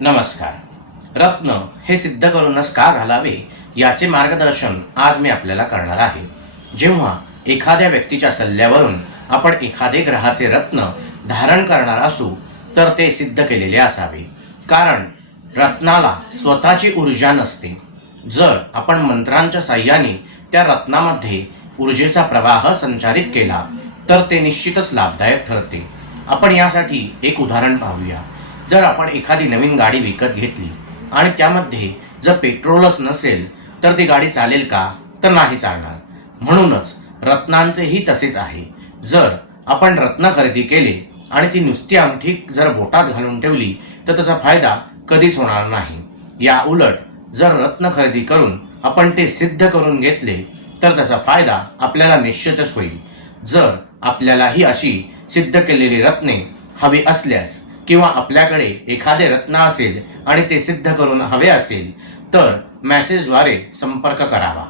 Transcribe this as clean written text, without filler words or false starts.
नमस्कार. रत्न हे सिद्ध करूनच का घालावे याचे मार्गदर्शन आज मी आपल्याला करणार आहे. जेव्हा एखाद्या व्यक्तीच्या सल्ल्यावरून आपण एखादे ग्रहाचे रत्न धारण करणार असू तर ते सिद्ध केलेले असावे, कारण रत्नाला स्वतःची ऊर्जा नसते. जर आपण मंत्रांच्या साह्याने त्या रत्नामध्ये ऊर्जेचा प्रवाह संचारित केला तर ते निश्चितच लाभदायक ठरते. आपण यासाठी एक उदाहरण पाहूया. जर आपण एखादी नवीन गाडी विकत घेतली आणि त्यामध्ये जर पेट्रोलच नसेल तर ती गाडी चालेल का? तर नाही चालणार. म्हणूनच रत्नांचेही तसेच आहे. जर आपण रत्न खरेदी केले आणि ती नुसती अंगठी जर बोटात घालून ठेवली तर त्याचा फायदा कधीच होणार नाही. या उलट जर रत्न खरेदी करून आपण ते सिद्ध करून घेतले तर त्याचा फायदा आपल्याला निश्चितच होईल. जर आपल्यालाही अशी सिद्ध केलेली रत्ने हवी असल्यास किंवा आपल्याकडे एखादे रत्न असेल आणि ते सिद्ध करून हवे असेल तर मेसेजद्वारे संपर्क करावा.